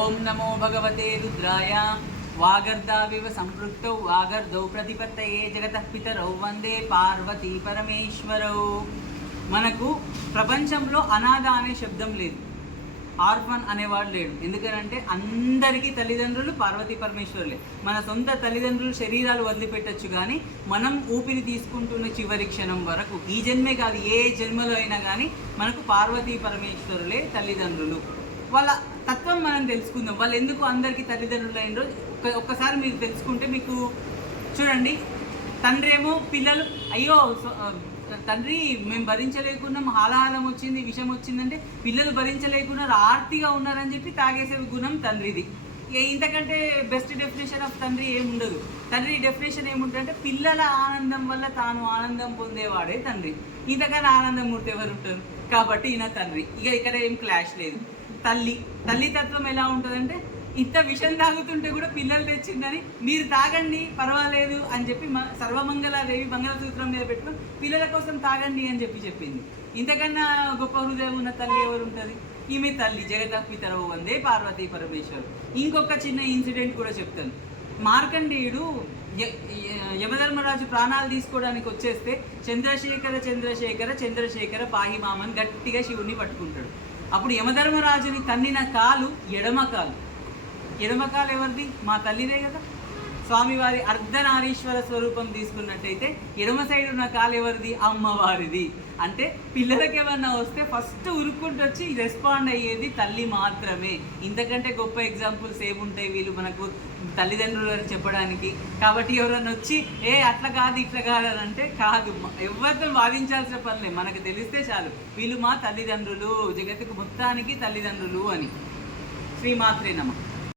ఓం నమో భగవతే రుద్రాయ. వాగర్ధావివ సంపృక్తౌ వాగర్ధౌ ప్రతిపత్తయే జగతః పితరౌ వందే పార్వతీ పరమేశ్వరౌ. మనకు ప్రపంచంలో అనాథ అనే శబ్దం లేదు. ఆర్ఫన్ అనేవాడు లేడు. ఎందుకనంటే అందరికీ తల్లిదండ్రులు పార్వతీ పరమేశ్వరులే. మన సొంత తల్లిదండ్రులు శరీరాలు వదిలిపెట్టచ్చు కానీ మనం ఊపిరి తీసుకుంటున్న చివరి క్షణం వరకు ఈ జన్మే కాదు ఏ జన్మలో అయినా కానీ మనకు పార్వతీ పరమేశ్వరులే తల్లిదండ్రులు. వాళ్ళ తత్వం మనం తెలుసుకుందాం. వాళ్ళు ఎందుకు అందరికీ తల్లిదండ్రులు అయినరో ఒక్క ఒక్కసారి మీరు తెలుసుకుంటే మీకు చూడండి. తండ్రి ఏమో పిల్లలు అయ్యో తండ్రి మేము భరించలేకున్నాం హాలాహలం వచ్చింది విషయం వచ్చిందంటే పిల్లలు భరించలేకున్నారు ఆర్తిగా ఉన్నారని చెప్పి తాగేసే గుణం తండ్రిది. ఇక ఇంతకంటే బెస్ట్ డెఫినేషన్ ఆఫ్ తండ్రి ఏముండదు తండ్రి డెఫినేషన్ ఏముంటుందంటే పిల్లల ఆనందం వల్ల తాను ఆనందం పొందేవాడే తండ్రి. ఇంతకన్నా ఆనందమూర్తి ఎవరు ఉంటారు కాబట్టి ఈయన తండ్రి. ఇక ఇక్కడ ఏం క్లాష్ లేదు. తల్లి. తల్లితత్వం ఎలా ఉంటుందంటే ఇంత విషం తాగుతుంటే కూడా పిల్లలు తెచ్చిందని మీరు తాగండి పర్వాలేదు అని చెప్పి మ- సర్వమంగళాదేవి మంగళసూత్రం మీద పెట్టుకుని పిల్లల కోసం తాగండి అని చెప్పి చెప్పింది. ఇంతకన్నా గొప్ప హృదయం ఉన్న తల్లి ఎవరు ఉంటుంది ఈమె తల్లి జగదప్పి పితరవు వందే పార్వతీ పరమేశ్వరు. ఇంకొక చిన్న ఇన్సిడెంట్ కూడా చెప్తాను. మార్కండేయుడు యమధర్మరాజు ప్రాణాలు తీసుకోవడానికి వచ్చేస్తే చంద్రశేఖర చంద్రశేఖర చంద్రశేఖర పాహిమామని గట్టిగా శివుణ్ణి పట్టుకుంటాడు. అప్పుడు యమధర్మరాజుని తన్నిన కాలు ఎడమ కాలు. ఎడమ కాలు ఎవరిది? మా తల్లిదే కదా. స్వామివారి అర్ధనారీశ్వర స్వరూపం తీసుకున్నట్టయితే ఎడమ సైడ్ ఉన్న కాలు ఎవరిది? అమ్మవారిది. అంటే పిల్లలకి ఏమన్నా వస్తే ఫస్ట్ ఉరుక్కుంటూ వచ్చి రెస్పాండ్ అయ్యేది తల్లి మాత్రమే. ఇంతకంటే గొప్ప ఎగ్జాంపుల్స్ ఏముంటాయి వీళ్ళు మనకు తల్లిదండ్రులు అని చెప్పడానికి? కాబట్టి ఎవరైనా వచ్చి ఏ అట్లా కాదు ఇట్లా కాదు అని అంటే కాదు. ఎవరితో వాదించాల్సిన పనిలే మనకు తెలిస్తే చాలు. వీళ్ళు మా తల్లిదండ్రులు. జగత్తుకు మొత్తానికి తల్లిదండ్రులు అని. శ్రీమాత్రే నమ.